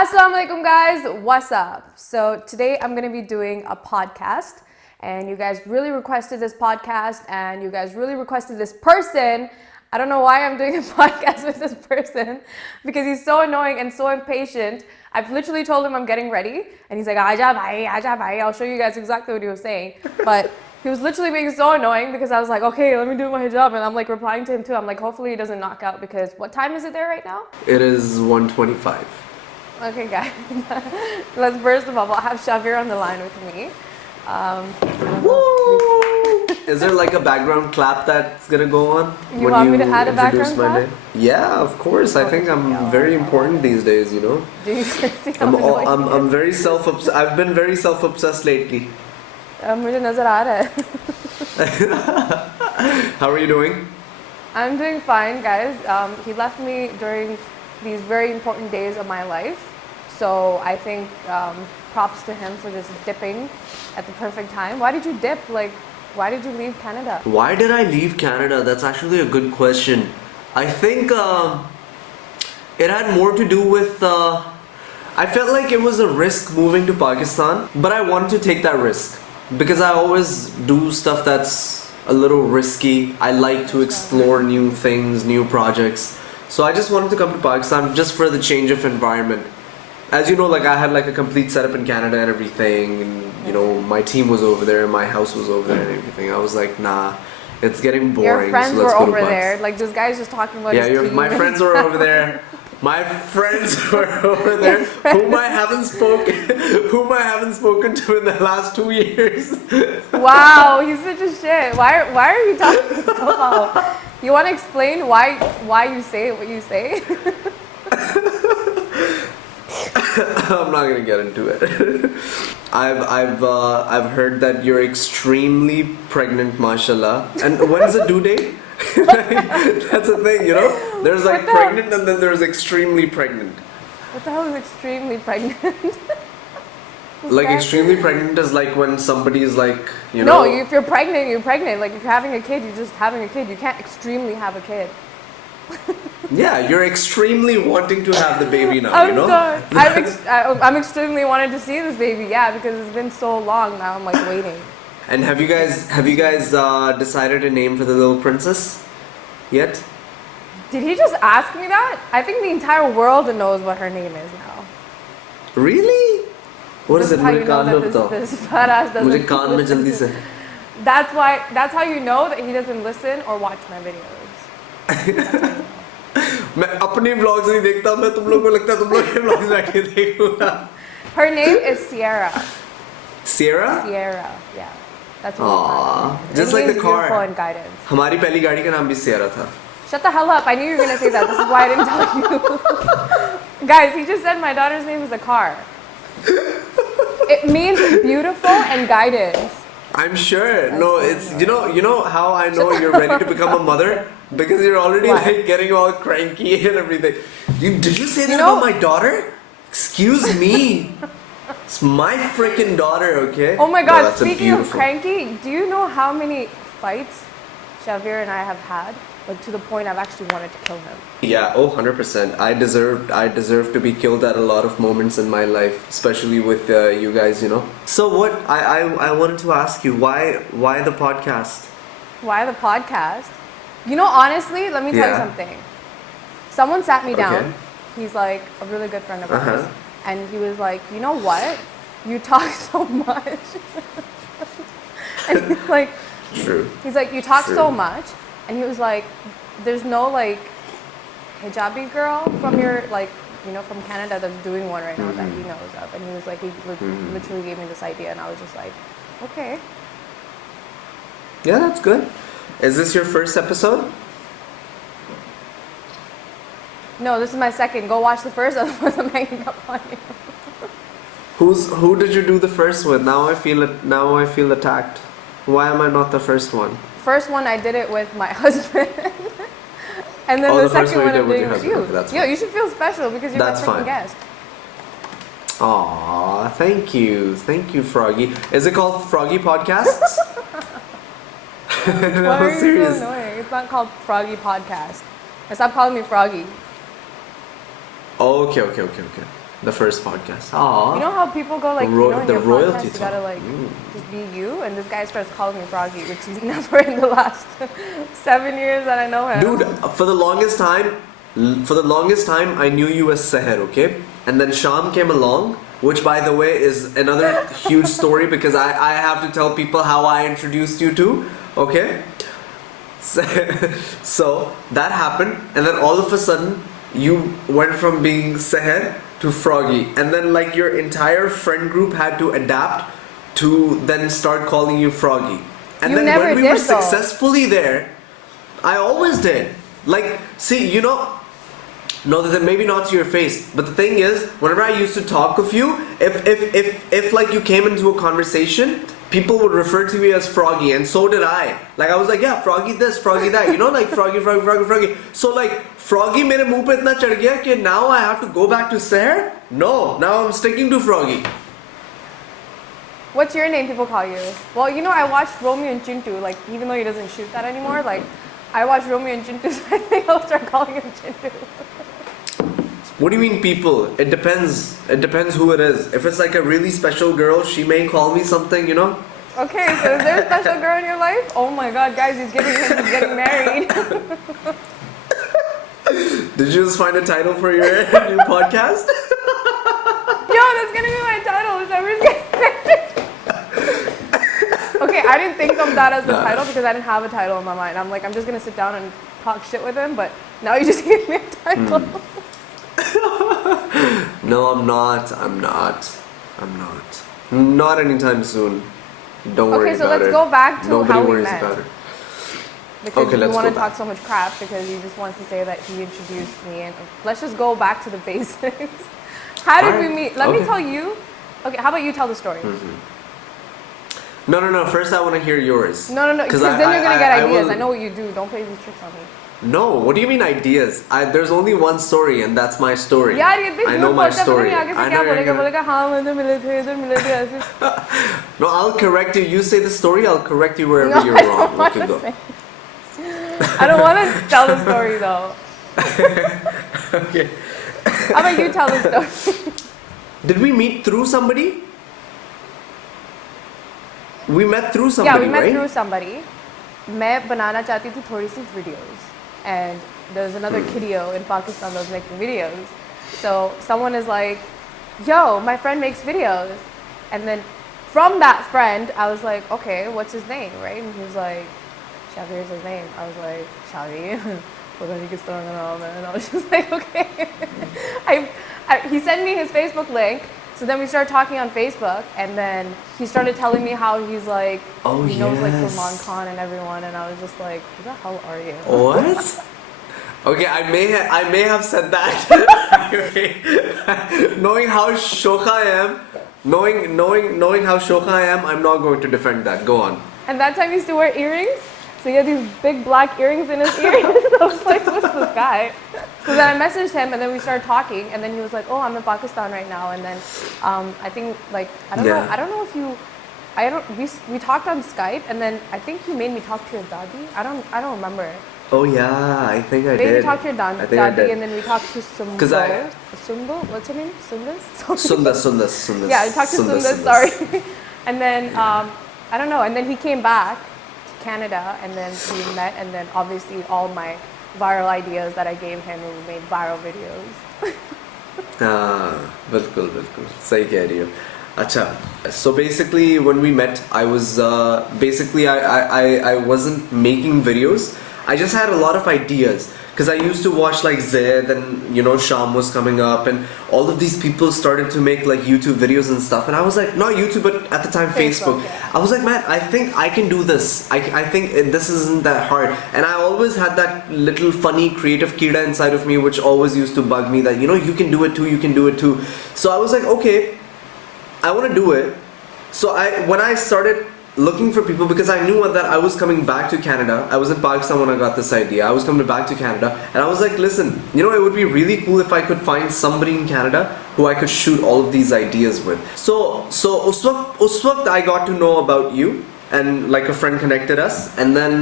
Assalamu alaikum guys, what's up? So today I'm going to be doing a podcast and you guys really requested this podcast and you guys really requested this person. I don't know why I'm doing a podcast with this person because he's so annoying and so impatient. I've literally told him I'm getting ready and he's like, Aja bhai, I'll show you guys exactly what he was saying. But he was literally being so annoying because I was like, okay, let me do my hijab. And I'm like replying to him too. I'm like, hopefully he doesn't knock out because what time is it there right now? It is 1:25. Okay guys, let's first of all, I'll have Shavir on the line with me. Woo! Is there like a background clap that's gonna go on? You want me to add a background clap? Yeah, of course. I think I'm very important these days, you know. Do you see I'm very self-obsessed. I've been very self-obsessed lately. मुझे नजर आ रहा है. How are you doing? I'm doing fine, guys. He left me during these very important days of my life. So I think props to him for just dipping at the perfect time. Why did you dip? Like, why did you leave Canada? Why did I leave Canada? That's actually a good question. I think it had more to do with I felt like it was a risk moving to Pakistan, but I wanted to take that risk because I always do stuff that's a little risky. I like to explore new things, new projects. So I just wanted to come to Pakistan just for the change of environment. As you know, like I had like a complete setup in Canada and everything, and you know my team was over there, my house was over there and everything. I was like, nah, it's getting boring. Your friends so let's were go over to there. Like this guy's just talking about his team. my friends were over there. My friends were over there, whom I haven't spoken to in the last 2 years. Wow, he's such a shit. Why are you talking about? You want to explain why you say what you say? I'm not gonna get into it. I've heard that you're extremely pregnant, mashallah. And when's the due date? That's the thing, you know. There's like pregnant and then there's extremely pregnant. What the hell is extremely pregnant? Like extremely pregnant is like when somebody is like, you know. No, if you're pregnant, you're pregnant. Like if you're having a kid, you're just having a kid. You can't extremely have a kid. Yeah, you're extremely wanting to have the baby now, you know? I'm extremely wanted to see this baby, yeah, because it's been so long now. I'm like waiting. And have you guys decided a name for the little princess yet? Did he just ask me that? I think the entire world knows what her name is now. Really? What is it? This fat-ass doesn't listen. That's how you know that he doesn't listen or watch my videos. मैं अपने vlogs नहीं देखता मैं तुम लोगों को लगता है तुम लोग के vlogs जाके देखूँगा. Her name is Sierra. Sierra? Sierra, yeah. That's what it's just like the car. Beautiful and guidance. हमारी पहली गाड़ी का नाम भी Sierra था. Shut the hell up! I knew you were gonna say that. This is why I didn't tell you. Guys, he just said my daughter's name is a car. It means beautiful and guidance. I'm sure. No, it's you know how I know you're ready to become a mother because you're already like getting all cranky and everything. Did you say that about my daughter? Excuse me. It's my freaking daughter, okay? Oh my God! Speaking of cranky, do you know how many fights Shavir and I have had? Like to the point I've actually wanted to kill him. Yeah, 100%. I deserve to be killed at a lot of moments in my life, especially with you guys, you know. So what I wanted to ask you, why the podcast? Why the podcast? You know, honestly, let me tell you something. Someone sat me down. He's like a really good friend of ours, and he was like, you know what? You talk so much. And he's like, true. He's like, you talk so much. And he was like, there's no like hijabi girl from your like, you know, from Canada that's doing one right now that he knows of. And he was like, he literally gave me this idea and I was just like, okay. Yeah, that's good. Is this your first episode? No, this is my second. Go watch the first, otherwise I'm hanging up on you. Who did you do the first with? Now I feel attacked. Why am I not the first one? First one I did it with my husband. And then the second one I'm doing it with you. Okay, you should feel special because you're my second guest. Aw, thank you, Froggy. Is it called Froggy Podcast? No, why are you so annoying? It's not called Froggy Podcast. Stop calling me Froggy. Okay. The first podcast. Aww. You know how people go like, in the your royalty podcast, you gotta talk. like just be you, and this guy starts calling me Froggy, which he's never in the last 7 years that I know him. Dude, for the longest time, I knew you as Seher, okay? And then Sham came along, which by the way is another huge story because I have to tell people how I introduced you to, okay? So that happened, and then all of a sudden you went from being Seher to Froggy, and then like your entire friend group had to adapt to then start calling you Froggy. And You then never when we did, were though. successfully there, I always did. Like, see, you know, no, that maybe not to your face, but the thing is, whenever I used to talk of you, if like you came into a conversation, people would refer to me as Froggy, and so did I. Like I was like, yeah, Froggy this, Froggy that, you know, like Froggy. So like Froggy mere muh pe itna chad gaya कि now I have to go back to Seher. No, now I'm sticking to Froggy. What's your name people call you? Well, you know, I watched Romeo and Chintu, like, even though he doesn't shoot that anymore, like, I watched Romeo and Chintu, so I think I'll start calling him Chintu. What do you mean people? It depends. It depends who it is. If it's like a really special girl, she may call me something, you know? Okay, so is there a special girl in your life? Oh my god, guys, he's getting married. Did you just find a title for your new podcast? Yo, that's gonna be my title. Whoever's getting married. Okay, I didn't think of that as the title because I didn't have a title in my mind. I'm like, I'm just gonna sit down and talk shit with him, but now you just gave me a title. No, I'm not. Not anytime soon. Don't worry Okay, so about it. let's go back to Nobody how we worries met. about it. Because Okay, you let's want go to talk back. so much crap because he just wants to say that he introduced me, and let's just go back to the basics. How did we Alright, meet? Let me okay. tell you. Okay, how about you tell the story? No. First, I want to hear yours. No, because then you're gonna get ideas. I know what you do. Don't play these tricks on me. No, what do you mean ideas? There's only one story, and that's my story. यार ये I know my story. आगे से I क्या know you're बोलेगा gonna- बोलेगा हाँ मतलब मिले थे इधर मिले थे ऐसे. No, I'll correct you. You say the story, I'll correct you wherever No, you're I don't wrong. wanna Okay, go. say. I don't want to tell the story though. Okay. How about you tell the story? Did we meet through somebody? We met through somebody, Yeah, we met right? through somebody. मैं बनाना चाहती थी थोड़ी सी videos, and there's another kiddio in Pakistan that was making videos. So someone is like, "Yo, my friend makes videos," and then from that friend, I was like, "Okay, what's his name?" Right? And he was like, "Shavir is his name." I was like, "Shavir." And I was just like, "Okay." He sent me his Facebook link. So then we started talking on Facebook, and then he started telling me how he's like, Oh, he knows like yes. Salman Khan and everyone, and I was just like, who the hell are you? What? Okay, I may have said that. Knowing how shock I am, knowing how shock I am, I'm not going to defend that. Go on. And that time he used to wear earrings, so he had these big black earrings in his ears. I was like, what's this guy? So then I messaged him, and then we started talking, and then he was like, oh, I'm in Pakistan right now, and then I think like I don't know if you. We talked on Skype, and then I think you made me talk to your dadi. I don't remember. Oh yeah, I think I Maybe did. we talked to your I think I dadi, did. and then we talked to Sumbo. 'Cause I- Sumbo? What's her name? Sundas? Sundas. Yeah, we talked to Sundas, sorry. And then, I don't know, and then he came back to Canada, and then we met, and then obviously all my viral ideas that I gave him, and we made viral videos. बिल्कुल सही कह रही हो. अच्छा, so basically when we met, I was I wasn't making videos. I just had a lot of ideas because I used to watch like Zaid, and you know Sham was coming up, and all of these people started to make like YouTube videos and stuff, and I was like, not YouTube, but at the time Facebook. Yeah. I was like, man, I think I can do this. I think this isn't that hard, and I always had that little funny creative kida inside of me, which always used to bug me that you can do it too. So I was like, okay, I want to do it. So when I started looking for people, because I knew that I was coming back to Canada. I was in Pakistan when I got this idea. I was coming back to Canada, and I was like, listen, it would be really cool if I could find somebody in Canada who I could shoot all of these ideas with. So us waqt I got to know about you, and like a friend connected us, and then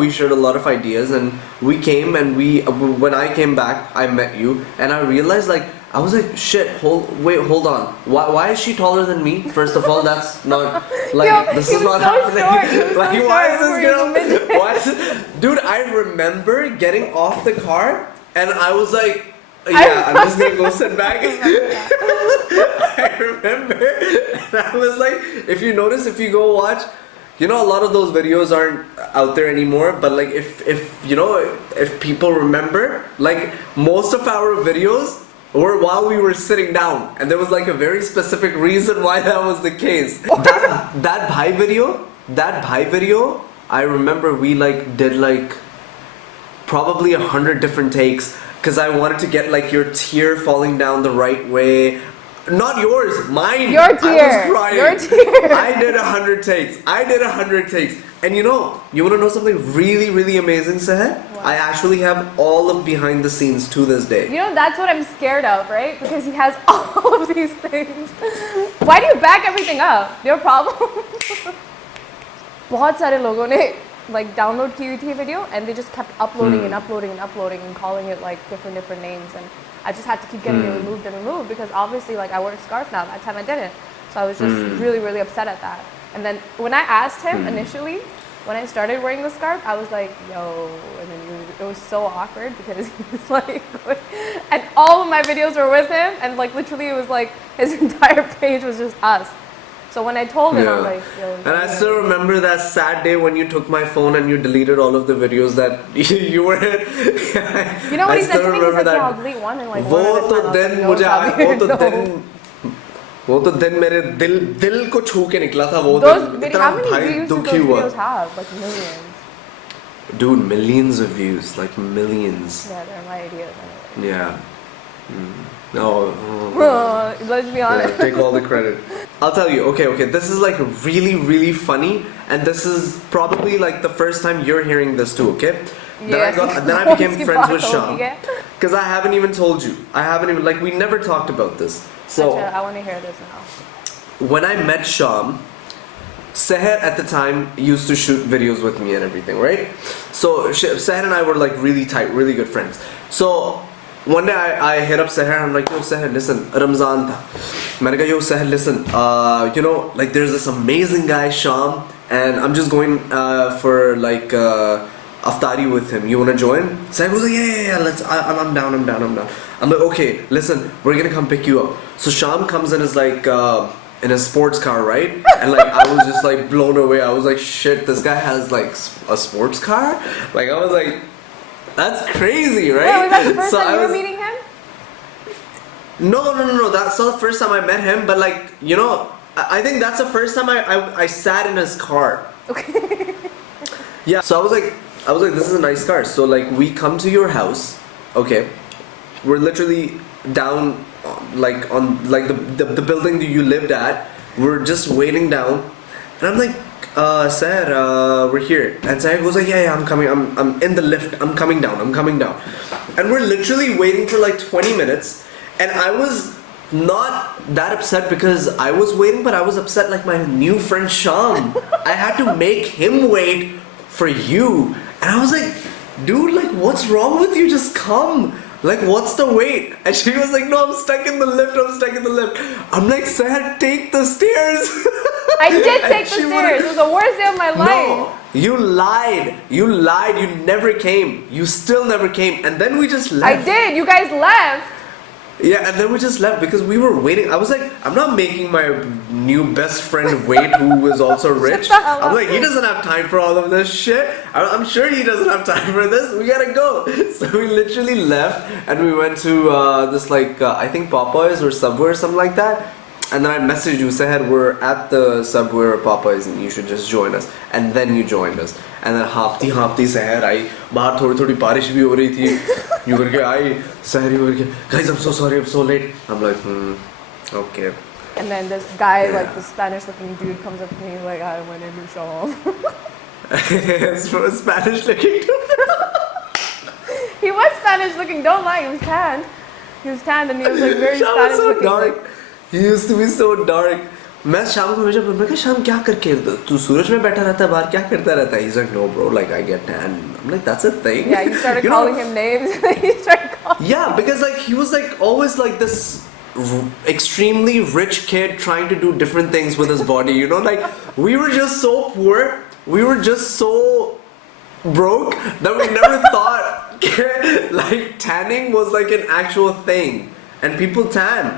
we shared a lot of ideas, and we came, and when I came back, I met you, and I realized like I was like, shit, hold on. Why is she taller than me? First of all, that's not like Yo, this he is was not so happening. short. He was Like so why short is this before he was a girl? midget. Why is dude? I remember getting off the car and I was like, yeah, I'm just gonna go sit back. I remember, and I was like, if you notice, if you go watch. You know, a lot of those videos aren't out there anymore, but like if people remember, like most of our videos were while we were sitting down, and there was like a very specific reason why that was the case. That bhai video, I remember we like did like probably 100 different takes because I wanted to get like your tear falling down the right way. Not yours, mine. Your tear. I was crying. Your tear. I did 100 takes. And you wanna know something really, really amazing, Seher? I actually have all of behind the scenes to this day. You know, that's what I'm scared of, right? Because he has all of these things. Why do you back everything up? Do you have a problem? बहुत सारे लोगों ने like download की हुई थी video and they just kept uploading and calling it like different names, and I just had to keep getting it removed because obviously like I wear a scarf now. That time I didn't, so I was just really upset at that. And then when I asked him initially, when I started wearing the scarf, I was like, yo, and then it was so awkward because he was like, and all of my videos were with him, and like literally it was like his entire page was just us. So when I told him, I was like, yo. And I still remember that sad day when you took my phone and you deleted all of the videos that you were in. You know what he said to me? He said, yeah, I'll delete one and like one at a time. वो तो दिन मेरे दिल को छू के निकला था वो दिन इतना भाई दुखी हुआ. Videos have like millions. Dude, millions of views, like millions. Yeah, they're my ideas. Anyway. Yeah. No. Let's be honest. Yeah, take all the credit. I'll tell you. Okay. This is like really funny, and this is probably like the first time you're hearing this too. Okay. Yes. Then I became friends with Sham. Because I haven't even told you. Like we never talked about this. So I want to hear this now. When I met Sham, Seher at the time used to shoot videos with me and everything, right? So Seher and I were like really tight, really good friends. So one day I hit up Seher and I'm like, yo Seher, listen, Ramzan tha. Maine kaha, yo Seher, listen, like there's this amazing guy Sham, and I'm just going for like Aftari with him. You wanna join? Seher goes like, yeah, I'm down. I'm like, okay, listen, we're gonna come pick you up. So Sham comes in as like in a sports car, right? And like I was just like blown away. I was like, shit, this guy has like a sports car? Like I was like, that's crazy, right? Wait, was that the first time you were meeting him? No. That's not the first time I met him, but like, I think that's the first time I sat in his car. Okay. Yeah. So I was like, this is a nice car. So like we come to your house, okay? We're literally down like on like the building that you lived at. We're just waiting down, and I'm like, Sir, we're here. And Sir goes like, yeah, I'm coming. I'm in the lift. I'm coming down. And we're literally waiting for like 20 minutes, and I was not that upset because I was waiting, but I was upset like my new friend Sham. I had to make him wait for you, and I was like, dude, like what's wrong with you? Just come. Like, what's the wait? And she was like, no, I'm stuck in the lift. I'm like, Sir, take the stairs. I did take the stairs. It was the worst day of my life. No, you lied. You never came. You still never came. And then we just left. I did. You guys left. Yeah, and then we just left because we were waiting. I was like, I'm not making my new best friend wait who is also rich. I'm like, he doesn't have time for all of this shit. I'm sure he doesn't have time for this. We gotta go. So we literally left and we went to this like, I think Popeyes or Subway or something like that. And then I messaged you, said we're at the Subway or Popeyes and you should just join us. And then you joined us. And then हापती Seher आई बाहर थोड़ी बारिश भी हो रही थी यूं करके आई Seher करके guys I'm so sorry I'm so late. I'm like okay. And then this guy, like the Spanish looking dude, comes up to me like, hi, my name is Sham. Spanish looking dude. He was Spanish looking, don't lie, he was tanned and he was like very Spanish looking. Dark. He used to be so dark. मैं शाम को हमेशा मैं कहा शाम क्या करके तू सूरज में बैठा रहता है बाहर क्या करता रहता है? He's like no bro, like I get tan. I'm like that's a thing. Yeah, you started calling him names. You started calling. Yeah, because like he was like always like this extremely rich kid trying to do different things with his body. You know, like we were just so poor, we were just so broke that we never thought like tanning was like an actual thing, and people tan.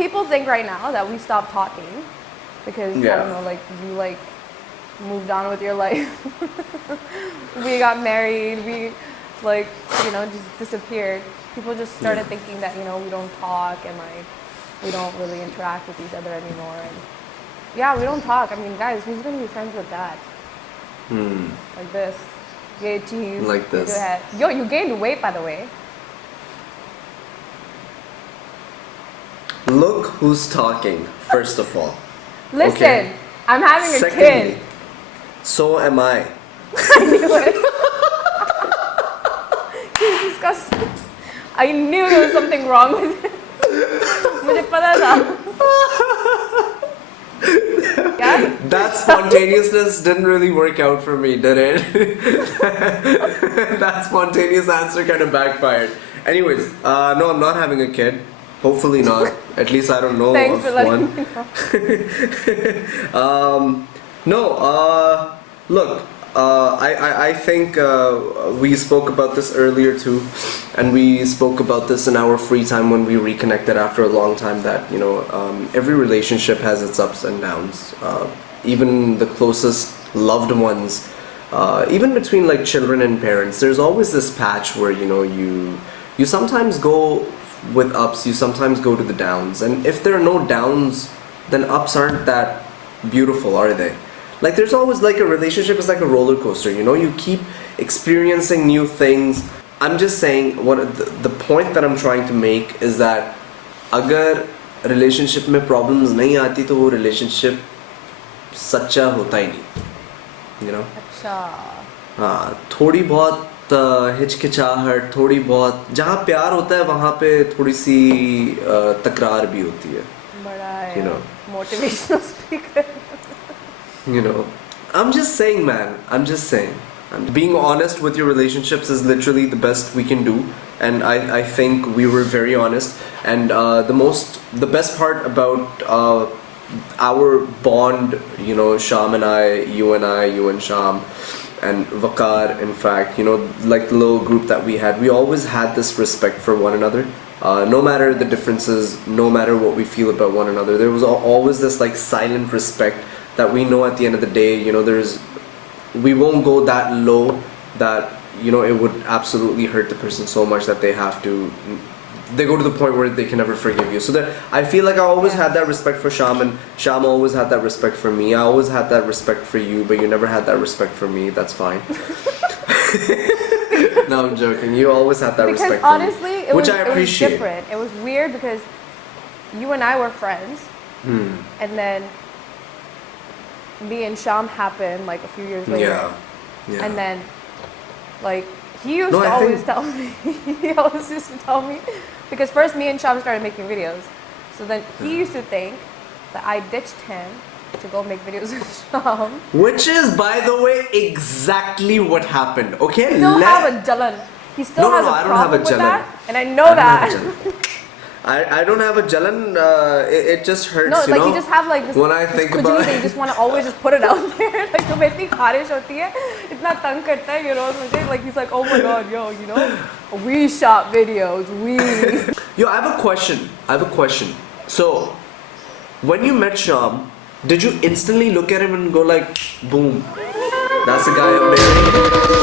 People think right now that we stopped talking because I don't know, like you like moved on with your life. We got married. We like just disappeared. People just started thinking that we don't talk and like we don't really interact with each other anymore. And yeah, we don't talk. I mean, guys, who's gonna be friends with that? Like this. Yay, cheese. Like this. Go ahead. Yo, you gained weight, by the way. Look who's talking, first of all. Listen, Okay. I'm having a Secondly, kid. so am I. I knew it. He's disgusting. I knew there was something wrong with it. मुझे पता था. Yeah? That spontaneousness didn't really work out for me, did it? That spontaneous answer kind of backfired. Anyways, no, I'm not having a kid. Hopefully not. At least I don't know Thanks of for letting one. me know. No, look, I think we spoke about this earlier too, and we spoke about this in our free time when we reconnected after a long time, that every relationship has its ups and downs, even the closest loved ones, even between like children and parents. There's always this patch where you sometimes go with ups, you sometimes go to the downs, and if there are no downs, then ups aren't that beautiful, are they? Like there's always like a relationship is like a roller coaster, you keep experiencing new things. I'm just saying what the point that I'm trying to make is that अगर relationship में problems नहीं आती तो वो relationship सच्चा होता ही नहीं, अच्छा. हाँ, थोड़ी बहुत हिचकिचाहट, थोड़ी बहुत जहाँ प्यार होता है वहाँ पे थोड़ी सी तकरार भी होती है. बड़ा motivational speaker. I'm just saying, man. I'm just saying. Being honest with your relationships is literally the best we can do, and I think we were very honest. And the best part about our bond, Sham and I, you and Sham, and Vakar, in fact, like the little group that we had, we always had this respect for one another. No matter the differences, no matter what we feel about one another, there was always this like silent respect that we know at the end of the day, we won't go that low that, it would absolutely hurt the person so much that they go to the point where they can never forgive you. So that I feel like I always had that respect for Sham, and Sham always had that respect for me. I always had that respect for you, but you never had that respect for me. That's fine. No, I'm joking. You always had that respect for honestly, me, which I appreciate. It was different. It was weird because you and I were friends, and then me and Sham happened like a few years later. Yeah. And then, like, he used to always tell me, because first me and Sham started making videos. So then he used to think that I ditched him to go make videos with Sham. Which is, by the way, exactly what happened. Okay? He still have a jalan. He still has a problem with that. And I know that. I don't have a jalan, it just hurts, no, like you just have like this, when I think about that you just want to always just put it out there. Like जब इतनी खारिश होती है, इतना तंग करता है, मुझे, like he's like, oh my god, yo, we shot videos, Yo, I have a question. So, when you met Sham, did you instantly look at him and go like, boom, that's the guy I'm marrying?